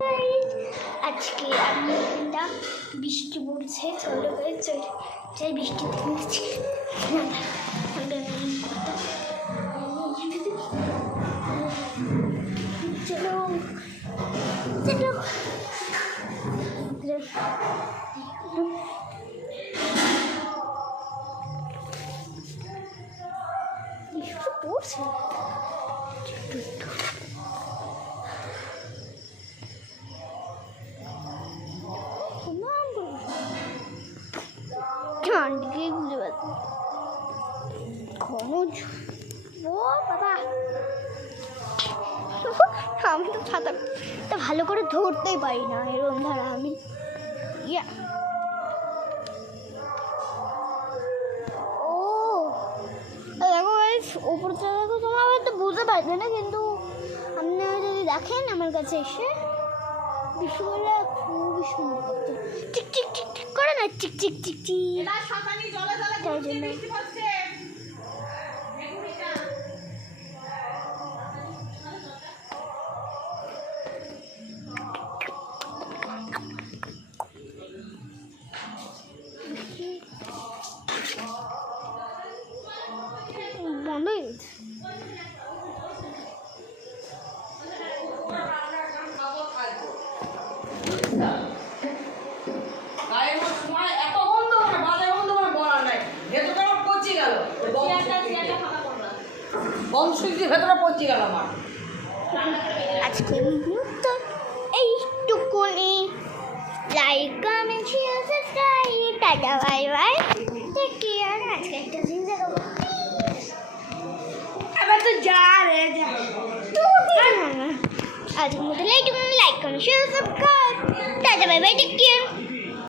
আজকে আমি এখানটা বৃষ্টি পড়ছে, চলো চলো যাই বৃষ্টি থেমেছে চলো চলো বৃষ্টি পড়ছে আন্টিকে বুঝতে পারছি ঘন ও বাবা আমি তো ছাতাটা ভালো করে ধরতেই পারি না এরকম ধারা আমি ও দেখো ওপরটা দেখো তোমার হয়তো বুঝতে পারবে না, কিন্তু আপনারা যদি দেখেন আমার কাছে এসে বিশ্বগুলো খুবই সুন্দর করতে টিক টিক টিক টিক করে না, টিক টিক টিক টিক তাই জন্য বন্ধ হয়ে গেছে। আজকে তো এইটুকুনি, like comment share subscribe, tata bye bye, take care. আজকে একটা জিনিস দেখাবো, আবার তো যা রে যা আজকের মতো এইটুকুনি, like comment share subscribe, tata bye bye, take care.